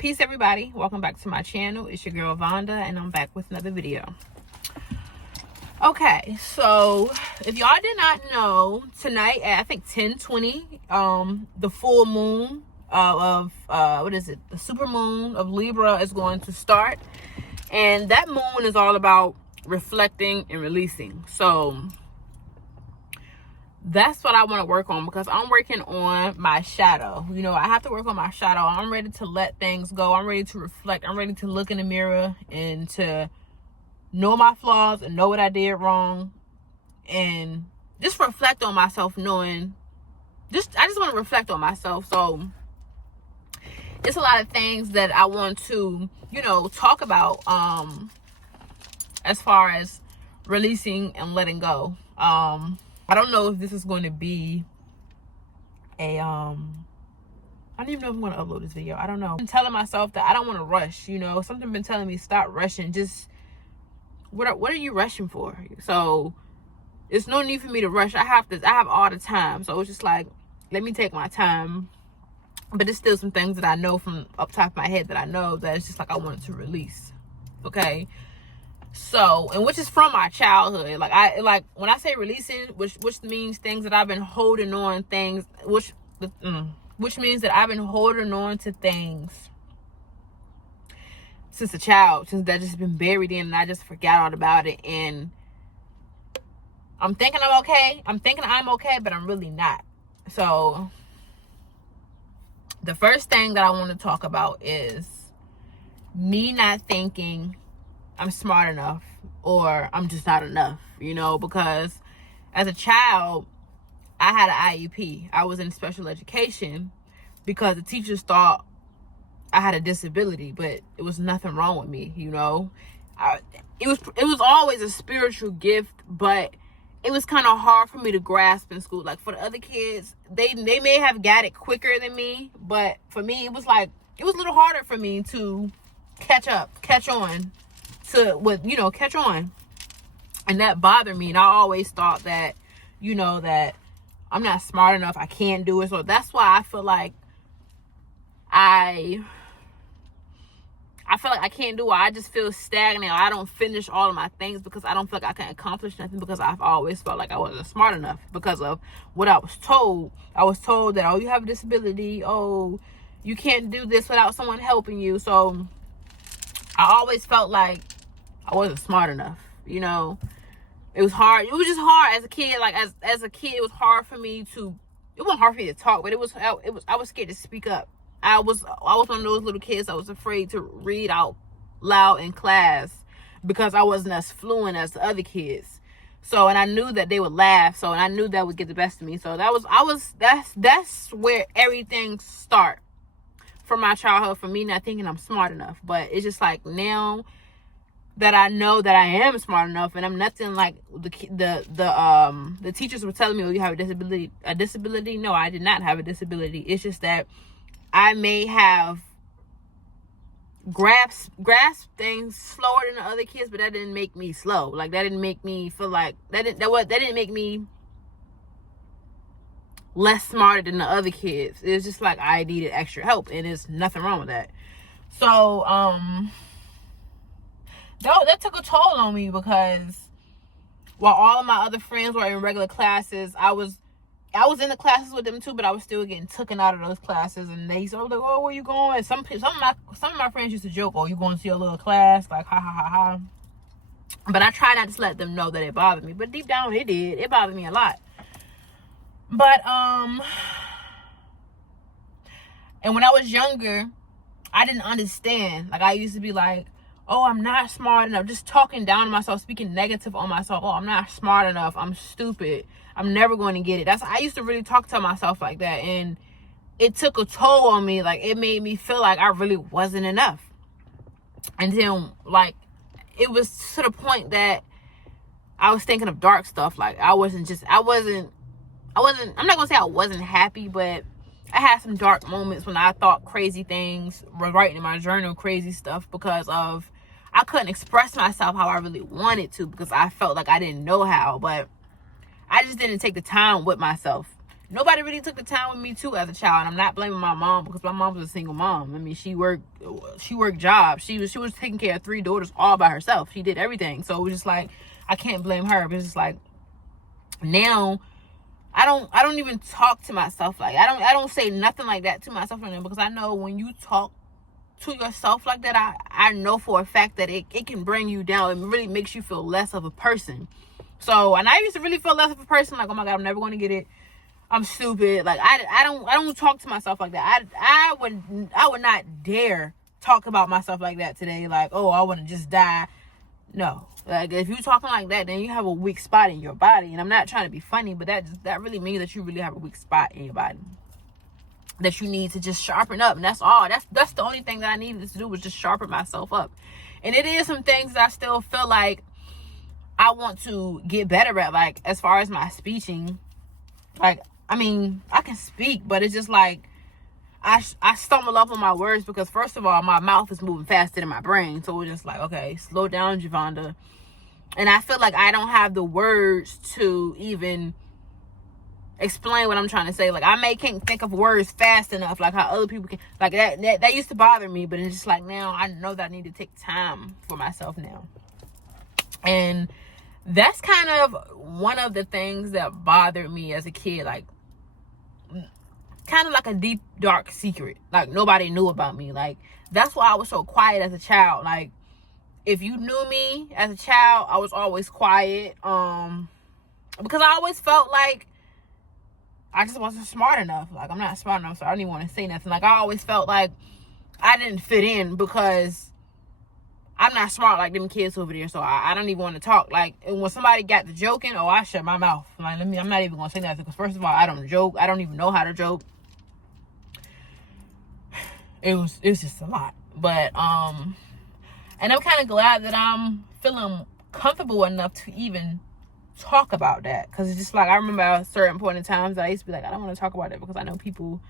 Peace, everybody. Welcome back to my channel. It's your girl Vonda, and I'm back with another video. Okay, so if y'all did not know, tonight at I think 10:20, the full moon the super moon of Libra is going to start, and that moon is all about reflecting and releasing. So that's what I want to work on, because I'm working on my shadow. You know, I have to work on my shadow. I'm ready to let things go. I'm ready to reflect. I'm ready to look in the mirror and to know my flaws and know what I did wrong, and just reflect on myself, knowing I just want to reflect on myself. So it's a lot of things that I want to, you know, talk about as far as releasing and letting go. I don't know if this is going to be a I don't even know if I'm going to upload this video. I don't know. I'm telling myself that I don't want to rush, you know. Something been telling me stop rushing. Just what are you rushing for? So it's no need for me to rush. I have all the time. So it's just like, let me take my time. But there's still some things that I know from up top of my head that I know that it's just like I wanted to release. Okay? So, and which is from my childhood. Like when I say releasing, which means things that I've been holding on, things which means that I've been holding on to things since a child, since that just been buried in, and I just forgot all about it. And I'm thinking I'm okay. I'm thinking I'm okay, but I'm really not. So the first thing that I want to talk about is me not thinking I'm smart enough, or I'm just not enough, you know, because as a child, I had an IEP. I was in special education because the teachers thought I had a disability, but it was nothing wrong with me, you know. It was always a spiritual gift, but it was kind of hard for me to grasp in school. Like for the other kids, they may have got it quicker than me, but for me, it was a little harder for me to catch on. And that bothered me. And I always thought that, you know, that I'm not smart enough, I can't do it. So that's why I feel like I can't do it. I just feel stagnant. I don't finish all of my things because I don't feel like I can accomplish nothing, because I've always felt like I wasn't smart enough because of what I was told. I was told that, oh, you have a disability. Oh, you can't do this without someone helping you. So I always felt like I wasn't smart enough, you know. It was hard. It was just hard as a kid. Like as a kid, it was hard for me to. It wasn't hard for me to talk, but I was scared to speak up. I was one of those little kids. I was afraid to read out loud in class because I wasn't as fluent as the other kids. So, and I knew that they would laugh. So, and I knew that would get the best of me. So that's where everything started from my childhood, for me not thinking I'm smart enough. But it's just like now that I know that I am smart enough, and I'm nothing like the teachers were telling me, oh, you have a disability. No, I did not have a disability. It's just that I may have grasped things slower than the other kids, but that didn't make me slow. Like that didn't make me feel like that didn't make me less smarter than the other kids. It's just like I needed extra help, and there's nothing wrong with that. So that took a toll on me, because while all of my other friends were in regular classes, I was in the classes with them too, but I was still getting taken out of those classes. And they said, like, oh, where you going? Some of my friends used to joke, oh, you going to your little class? Like, ha, ha, ha, ha. But I try not to let them know that it bothered me. But deep down, it did. It bothered me a lot. But, and when I was younger, I didn't understand. Like, I used to be like, oh, I'm not smart enough. Just talking down to myself, speaking negative on myself. Oh, I'm not smart enough. I'm stupid. I'm never going to get it. I used to really talk to myself like that. And it took a toll on me. Like, it made me feel like I really wasn't enough. And then, like, it was to the point that I was thinking of dark stuff. Like, I'm not going to say I wasn't happy, but I had some dark moments when I thought crazy things, writing in my journal crazy stuff, because I couldn't express myself how I really wanted to, because I felt like I didn't know how. But I just didn't take the time with myself nobody really took the time with me too as a child. And I'm not blaming my mom, because my mom was a single mom. I mean, she worked jobs. She was taking care of 3 daughters all by herself. She did everything. So it was just like, I can't blame her. But it's just like, now I don't even talk to myself like, I don't say nothing like that to myself anymore, because I know when you talk to yourself like that, I know for a fact that it can bring you down. It really makes you feel less of a person. So, and I used to really feel less of a person, like, oh my God, I'm never going to get it. I'm stupid. Like, I don't talk to myself like that. I would not dare talk about myself like that today. Like, oh, I want to just die. No. Like, if you're talking like that, then you have a weak spot in your body. And I'm not trying to be funny, but that really means that you really have a weak spot in your body that you need to just sharpen up. And that's all. That's the only thing that I needed to do, was just sharpen myself up. And it is some things that I still feel like I want to get better at, like, as far as my speaking. Like, I mean, I can speak, but it's just like I stumble up on my words, because first of all, my mouth is moving faster than my brain. So it's just like, okay, slow down, Javonda. And I feel like I don't have the words to even explain what I'm trying to say. Like, I can't think of words fast enough, like how other people can. Like, that used to bother me, but it's just like, now I know that I need to take time for myself now. And that's kind of one of the things that bothered me as a kid. Like, kind of like a deep, dark secret. Like, nobody knew about me. Like, that's why I was so quiet as a child. Like, if you knew me as a child, I was always quiet. Because I always felt like I just wasn't smart enough. Like, I'm not smart enough, so I don't even want to say nothing. Like, I always felt like I didn't fit in, because I'm not smart like them kids over there, so I don't even want to talk. Like, and when somebody got to joking, oh, I shut my mouth. Like, I'm not even going to say nothing, because first of all, I don't joke. I don't even know how to joke. It was just a lot. But, and I'm kind of glad that I'm feeling comfortable enough to even talk about that, because it's just like, I remember at a certain point in times I used to be like, I don't want to talk about it, because I know people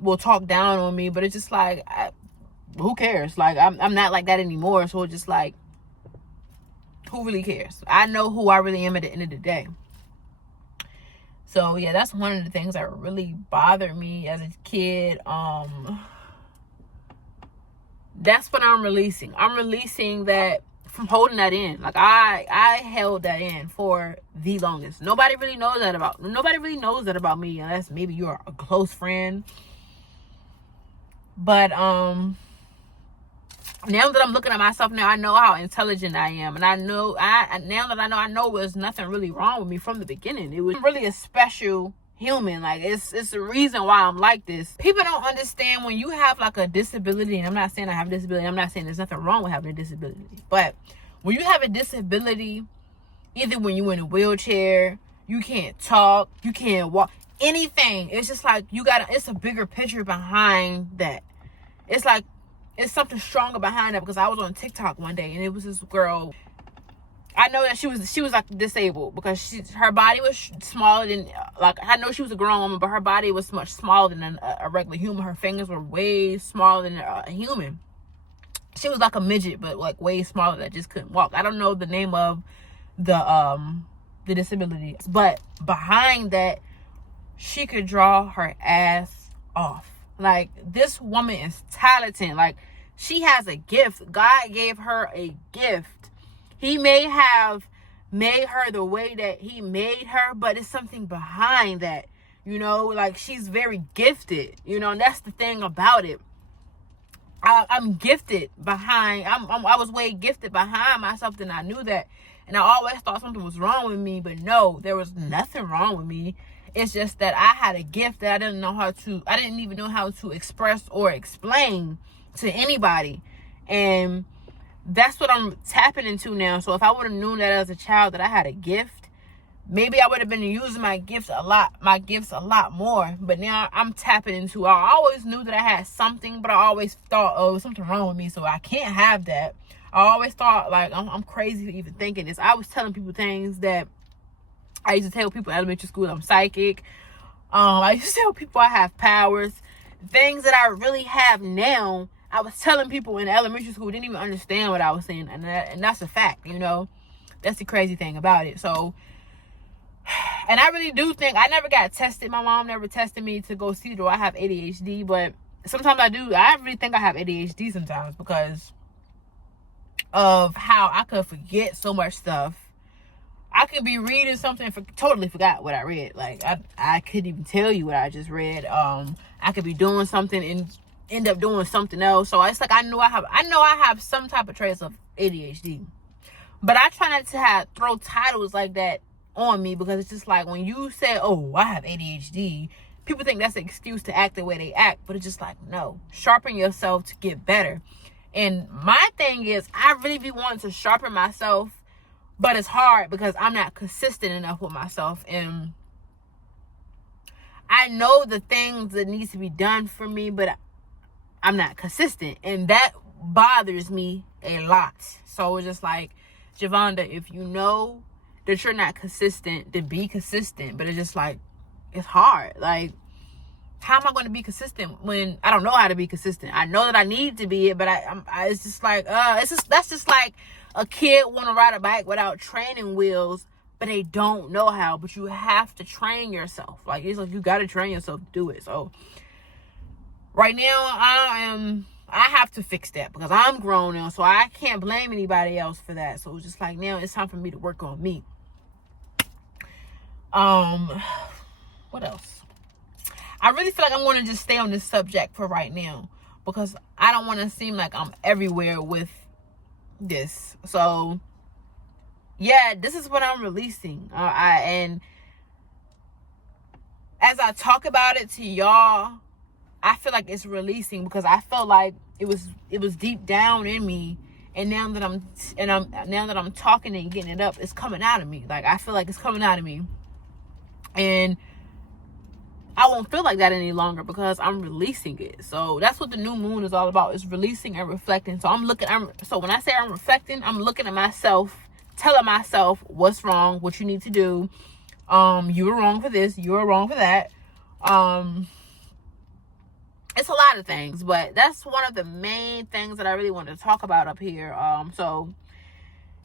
will talk down on me. But it's just like, who cares? Like, I'm not like that anymore. So it's just like, who really cares? I know who I really am at the end of the day. So yeah, that's one of the things that really bothered me as a kid. That's what I'm releasing. I'm releasing that from holding that in. Like, I held that in for the longest. Nobody really knows that about me, unless maybe you're a close friend. But now that I'm looking at myself now, I know how intelligent I am. And I know I know there's nothing really wrong with me from the beginning. It was really a special human. Like, it's the reason why I'm like this. People don't understand when you have like a disability, and I'm not saying I have a disability, I'm not saying there's nothing wrong with having a disability, but when you have a disability, either when you're in a wheelchair, you can't talk, you can't walk, anything, it's just like it's a bigger picture behind that. It's like, it's something stronger behind that, because I was on TikTok one day, and it was this girl. I know that she was like disabled, because her body was smaller than, like, I know she was a grown woman, but her body was much smaller than a regular human. Her fingers were way smaller than a human. She was like a midget, but like way smaller, that just couldn't walk. I don't know the name of the disability, but behind that, she could draw her ass off. Like, this woman is talented. Like, she has a gift. God gave her a gift. He may have made her the way that he made her, but it's something behind that, you know. Like, she's very gifted, you know, and that's the thing about it. I'm gifted behind, I was way gifted behind myself than I knew that. And I always thought something was wrong with me, but no, there was nothing wrong with me. It's just that I had a gift that I didn't even know how to express or explain to anybody. And that's what I'm tapping into now. So if I would have known that as a child, that I had a gift, maybe I would have been using my gifts a lot more. But now I'm tapping into, I always knew that I had something, but I always thought, oh, there's something wrong with me, so I can't have that. I always thought, like, I'm crazy for even thinking this. I was telling people things that I used to tell people in elementary school. I'm psychic. I used to tell people I have powers. Things that I really have now, I was telling people in elementary school, didn't even understand what I was saying. And that's a fact, you know. That's the crazy thing about it. So And I really do think, I never got tested. My mom never tested me to go see do I have ADHD, but sometimes I do. I really think I have ADHD sometimes because of how I could forget so much stuff. I could be reading something and totally forgot what I read. Like, I couldn't even tell you what I just read. I could be doing something and end up doing something else. So it's like I know I have some type of trace of ADHD. But I try not to throw titles like that on me, because it's just like when you say, oh, I have ADHD, people think that's an excuse to act the way they act. But it's just like, no, sharpen yourself to get better. And my thing is, I really be wanting to sharpen myself, but it's hard because I'm not consistent enough with myself. And I know the things that needs to be done for me, but I'm not consistent. And that bothers me a lot. So it's just like, Javonda, if you know that you're not consistent, to be consistent. But it's just like, it's hard. Like, how am I going to be consistent when I don't know how to be consistent? I know that I need to be it, but it's just like, that's just like a kid want to ride a bike without training wheels, but they don't know how. But you have to train yourself. Like, it's like you got to train yourself to do it. So right now I have to fix that because I'm grown now, so I can't blame anybody else for that. So it's just like, now it's time for me to work on me. What else? I really feel like I'm going to just stay on this subject for right now because I don't want to seem like I'm everywhere with this. So yeah, this is what I'm releasing. And as I talk about it to y'all, I feel like it's releasing because I felt like it was deep down in me, and now that I'm talking and getting it up, it's coming out of me. Like, I feel like it's coming out of me, and I won't feel like that any longer because I'm releasing it. So that's what the new moon is all about, is releasing and reflecting. So so when I say I'm reflecting, I'm looking at myself, telling myself what's wrong, what you need to do. You were wrong for this, you were wrong for that. It's a lot of things, but that's one of the main things that I really want to talk about up here. So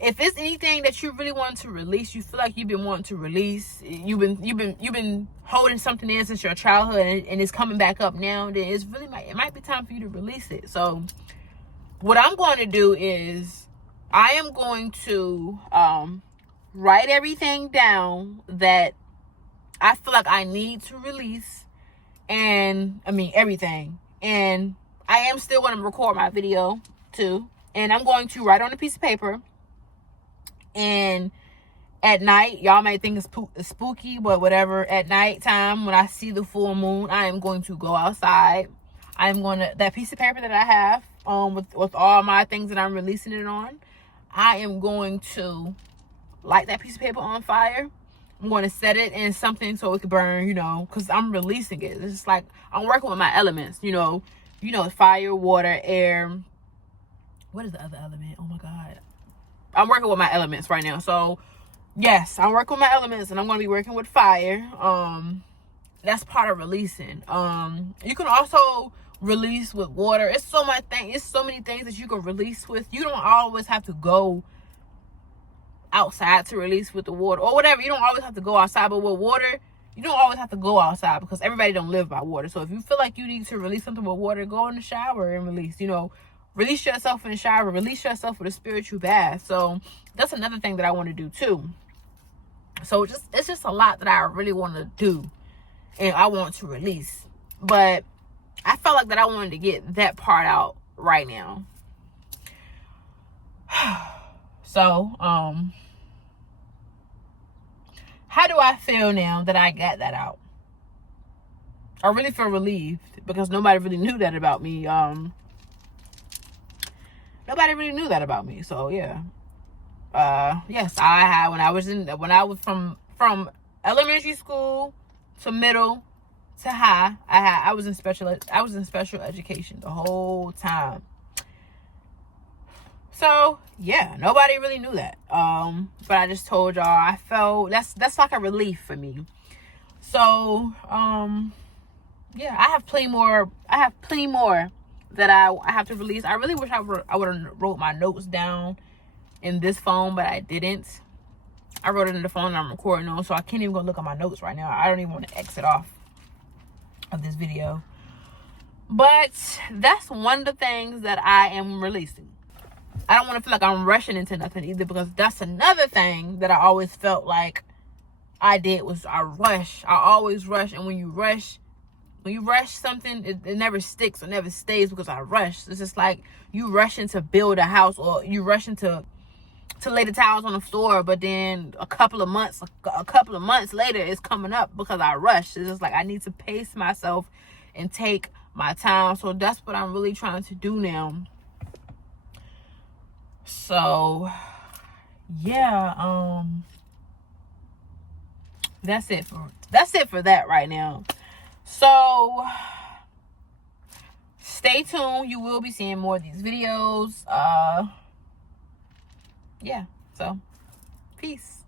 if it's anything that you really want to release, you feel like you've been wanting to release, you've been holding something in since your childhood, and it's coming back up now, then it might be time for you to release it. So what I'm going to do is I am going to write everything down that I feel like I need to release. And I mean everything. And I am still going to record my video too. And I'm going to write on a piece of paper. And at night, y'all may think it's spooky, but whatever. At night time, when I see the full moon, I am going to go outside. That piece of paper that I have, with all my things that I'm releasing it on, I am going to light that piece of paper on fire. I'm going to set it in something so it can burn, because I'm releasing it. It's just like I'm working with my elements, fire, water, air. What is the other element? Oh my God. I'm working with my elements right now. So yes, I'm working with my elements, and I'm going to be working with fire. That's part of releasing. You can also release with water. It's so many things that you can release with. You don't always have to go outside to release with the water or whatever. You don't always have to go outside, but with water, you don't always have to go outside because everybody don't live by water. So if you feel like you need to release something with water, go in the shower and release. Release yourself in the shower, release yourself with a spiritual bath. So that's another thing that I want to do too. So it's just a lot that I really want to do and I want to release, but I felt like that I wanted to get that part out right now. So how do I feel now that I got that out? I really feel relieved because nobody really knew that about me. Nobody really knew that about me. So yeah. Yes, I had when I was from elementary school to middle to high, I was in special education the whole time. So yeah, nobody really knew that. But I just told y'all I felt that's like a relief for me. So yeah, I have plenty more that I have to release. I really wish I would have wrote my notes down in this phone, but I didn't. I wrote it in the phone I'm recording on, so I can't even go look at my notes right now. I don't even want to exit off of this video. But that's one of the things that I am releasing. I don't want to feel like I'm rushing into nothing either, because that's another thing that I always felt like I did was I rush. I always rush, and when you rush something, it never sticks or never stays because I rush. It's just like you rushing to build a house, or you rushing to lay the tiles on the floor, but then a couple of months later it's coming up because I rushed. It's just like I need to pace myself and take my time. So that's what I'm really trying to do now. So yeah, that's it for that right now. So stay tuned. You will be seeing more of these videos. Yeah, so peace.